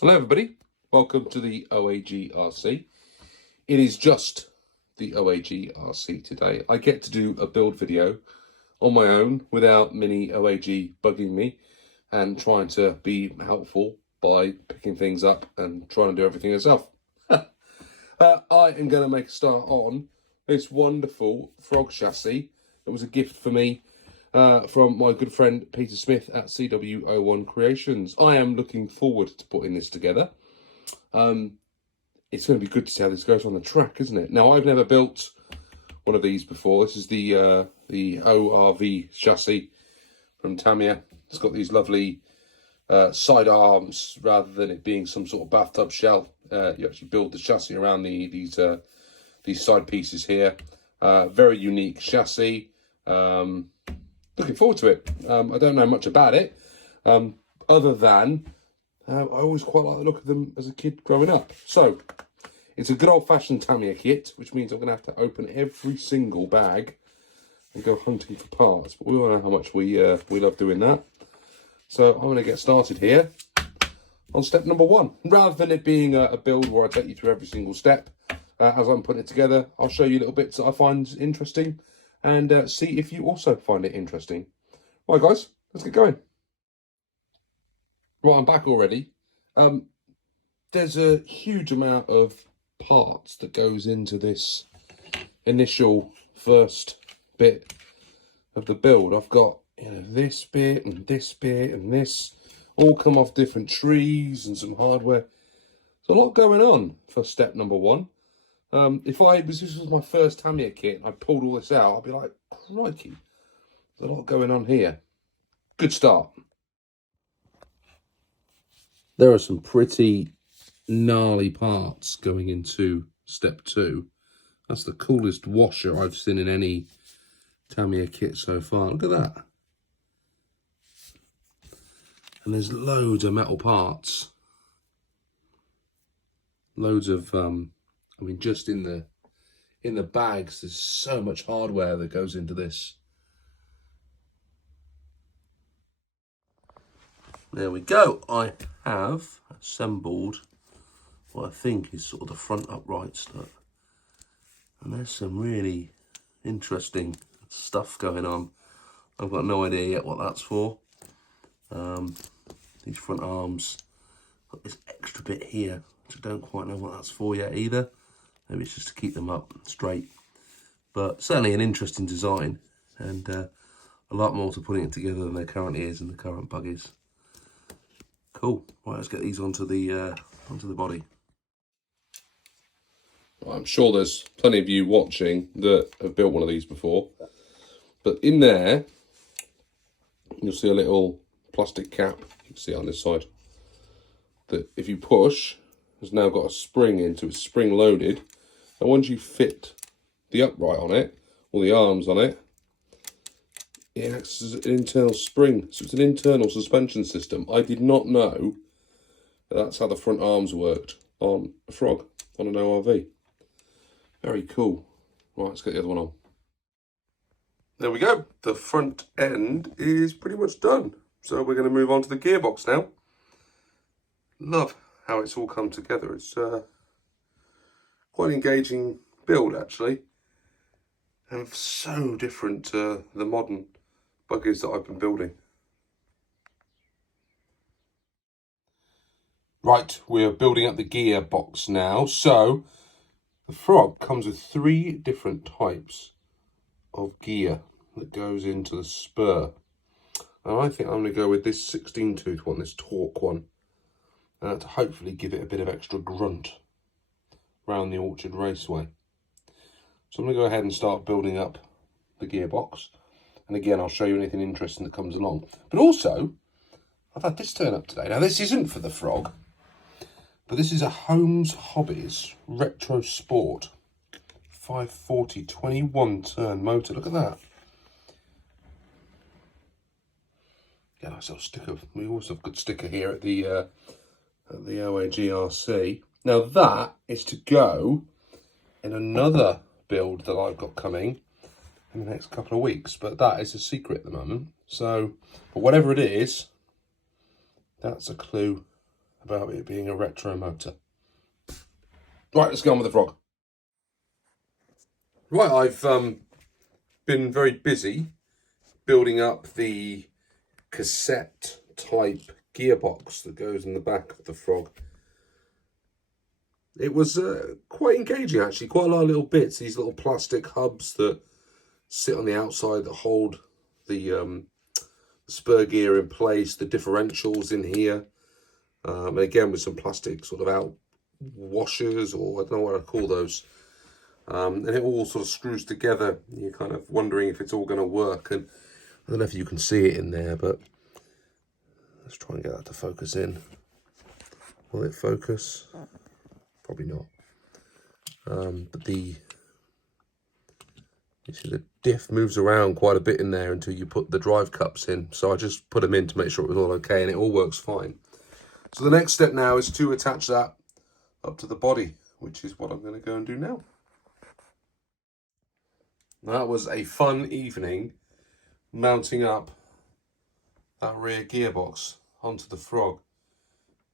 Hello everybody, welcome to the OAG-RC. It is just the OAG-RC today. I get to do a build video on my own without mini OAG bugging me and trying to be helpful by picking things up and trying to do everything yourself. I am going to make a start on this wonderful frog chassis. It was a gift for me from my good friend Peter Smith at CW01 Creations. I am looking forward to putting this together. It's going to be good to see how this goes on the track, isn't it? Now, I've never built one of these before. This is the ORV chassis from Tamiya. It's got these lovely side arms rather than it being some sort of bathtub shell. You actually build the chassis around these side pieces here. Very unique chassis. Looking forward to it. I don't know much about it, other than I always quite like the look of them as a kid growing up. So, it's a good old-fashioned Tamiya kit, which means I'm going to have to open every single bag and go hunting for parts. But we all know how much we love doing that. So, I'm going to get started here on step number 1. Rather than it being a build where I take you through every single step, as I'm putting it together, I'll show you little bits that I find interesting and see if you also find it interesting. Right, guys, let's get going. Right, I'm back already. There's a huge amount of parts that goes into this initial first bit of the build. I've got, this bit and this bit and this all come off different trees and some hardware. There's a lot going on for step number 1. If this was my first Tamiya kit, I pulled all this out, I'd be like, crikey, there's a lot going on here. Good start. There are some pretty gnarly parts going into step 2. That's the coolest washer I've seen in any Tamiya kit so far. Look at that. And there's loads of metal parts. Loads of just in the bags, there's so much hardware that goes into this. There we go. I have assembled what I think is sort of the front upright stuff. And there's some really interesting stuff going on. I've got no idea yet what that's for. These front arms, got this extra bit here, which I don't quite know what that's for yet either. Maybe it's just to keep them up straight. But certainly an interesting design, and a lot more to putting it together than there currently is in the current buggies. Cool. Right, let's get these onto the body. I'm sure there's plenty of you watching that have built one of these before. But in there, you'll see a little plastic cap. You can see it on this side. That if you push, has now got a spring into it, spring loaded. And once you fit the upright on it, or the arms on it, it acts as an internal spring. So it's an internal suspension system. I did not know that's how the front arms worked on a frog, on an ORV. Very cool. Right, let's get the other one on. There we go. The front end is pretty much done. So we're going to move on to the gearbox now. Love how it's all come together. It's quite an engaging build, actually. And so different to the modern buggies that I've been building. Right, we're building up the gearbox now. So the frog comes with 3 different types of gear that goes into the spur. And I think I'm going to go with this 16-tooth one, this torque one, to hopefully give it a bit of extra grunt around the Orchard Raceway. So I'm going to go ahead and start building up the gearbox. And again, I'll show you anything interesting that comes along. But also, I've had this turn up today. Now, this isn't for the frog, but this is a Holmes Hobbies Retro Sport 540 21 turn motor. Look at that. Get a nice little sticker. We also have a good sticker here at the OAG-RC. Now that is to go in another build that I've got coming in the next couple of weeks, but that is a secret at the moment. So, but whatever it is, that's a clue about it being a retro motor. Right, let's go on with the frog. Right, I've been very busy building up the cassette type gearbox that goes in the back of the frog. It was quite engaging actually, quite a lot of little bits, these little plastic hubs that sit on the outside that hold the spur gear in place, the differentials in here, and again with some plastic sort of out washers, or I don't know what I'd call those. And it all sort of screws together. You're kind of wondering if it's all going to work. And I don't know if you can see it in there, but let's try and get that to focus in. Will it focus? Probably not. But you see the diff moves around quite a bit in there until you put the drive cups in. So I just put them in to make sure it was all okay, and it all works fine. So the next step now is to attach that up to the body, which is what I'm going to go and do now. That was a fun evening mounting up that rear gearbox onto the frog.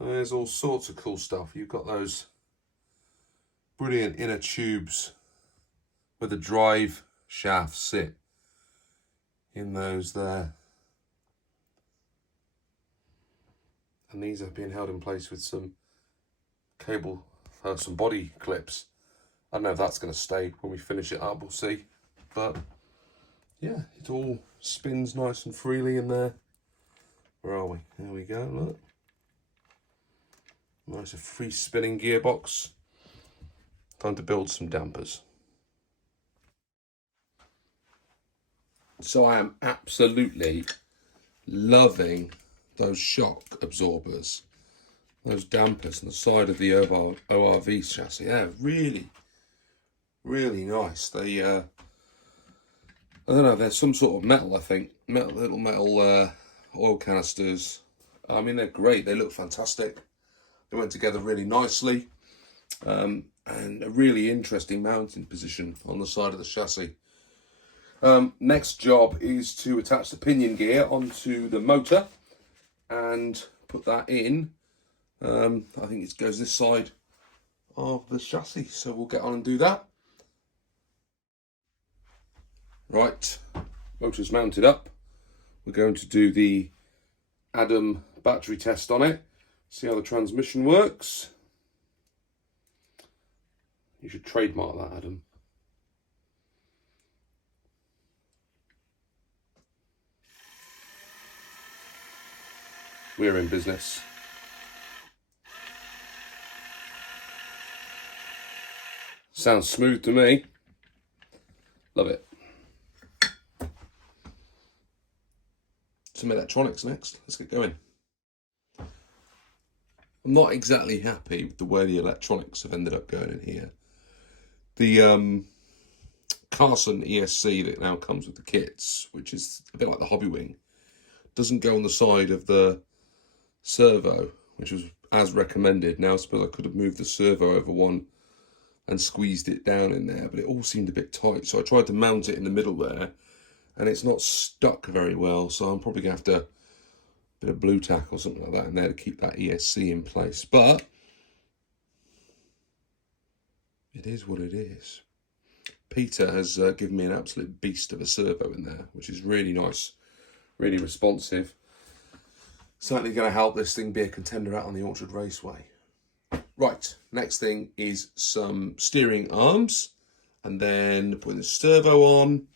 There's all sorts of cool stuff. You've got those brilliant inner tubes where the drive shafts sit in those there. And these are being held in place with some cable, some body clips. I don't know if that's going to stay when we finish it up, we'll see. But yeah, it all spins nice and freely in there. Where are we? There we go, look. Nice, a free spinning gearbox. Time to build some dampers. So I am absolutely loving those shock absorbers, those dampers on the side of the ORV chassis. Yeah, really, really nice. They, I don't know, they're some sort of metal, I think. Little metal oil canisters. I mean, they're great. They look fantastic. They went together really nicely. And a really interesting mounting position on the side of the chassis. Next job is to attach the pinion gear onto the motor and put that in. I think it goes this side of the chassis, so we'll get on and do that. Right, motor's mounted up. We're going to do the Adam battery test on it, see how the transmission works. You should trademark that, Adam. We're in business. Sounds smooth to me. Love it. Some electronics next. Let's get going. I'm not exactly happy with the way the electronics have ended up going in here. The Carson ESC that now comes with the kits, which is a bit like the Hobby Wing, doesn't go on the side of the servo, which was as recommended. Now I suppose I could have moved the servo over one and squeezed it down in there, but it all seemed a bit tight. So I tried to mount it in the middle there, and it's not stuck very well. So I'm probably going to have to bit of blue tack or something like that in there to keep that ESC in place. But it is what it is. Peter has given me an absolute beast of a servo in there, which is really nice, really responsive. Certainly going to help this thing be a contender out on the Orchard Raceway. Right, next thing is some steering arms, and then putting the servo on.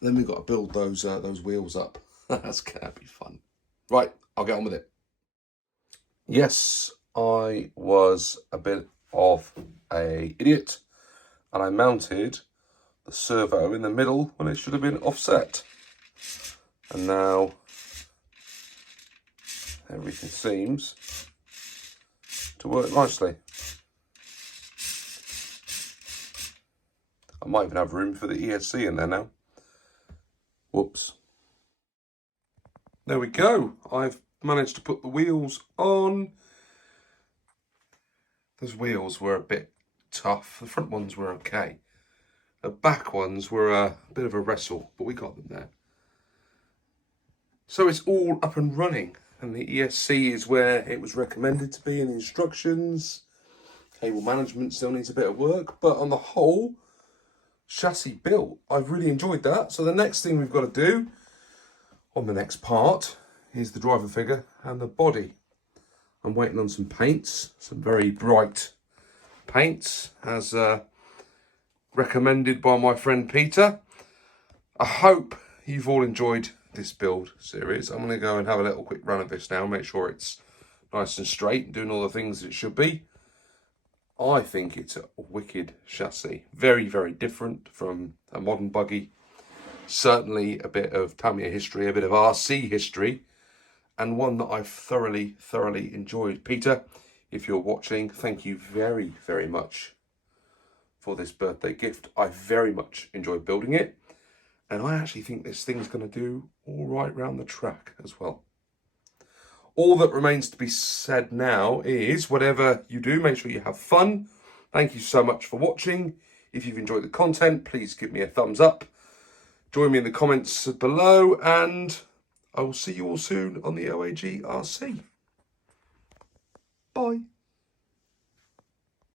Then we've got to build those wheels up. That's going to be fun. Right, I'll get on with it. Yes, I was a bit of an idiot, and I mounted the servo in the middle when it should have been offset. And now everything seems to work nicely. I might even have room for the ESC in there now. Whoops. There we go. I've managed to put the wheels on. Those wheels were a bit tough. The front ones were okay. The back ones were a bit of a wrestle, but we got them there. So it's all up and running. and the ESC is where it was recommended to be in the instructions. Cable management still needs a bit of work, but on the whole, chassis built. I've really enjoyed that. So the next thing we've got to do on the next part is the driver figure and the body. I'm waiting on some paints, some very bright paints, as recommended by my friend Peter. I hope you've all enjoyed this build series. I'm going to go and have a little quick run of this now, make sure it's nice and straight and doing all the things that it should be. I think it's a wicked chassis. Very, very different from a modern buggy. Certainly a bit of Tamiya history, a bit of RC history, and one that I've thoroughly, thoroughly enjoyed. Peter, if you're watching, thank you very, very much for this birthday gift. I very much enjoyed building it, and I actually think this thing's going to do all right round the track as well. All that remains to be said now is, whatever you do, make sure you have fun. Thank you so much for watching. If you've enjoyed the content, please give me a thumbs up. Join me in the comments below, and I will see you all soon on the OAG RC. Bye.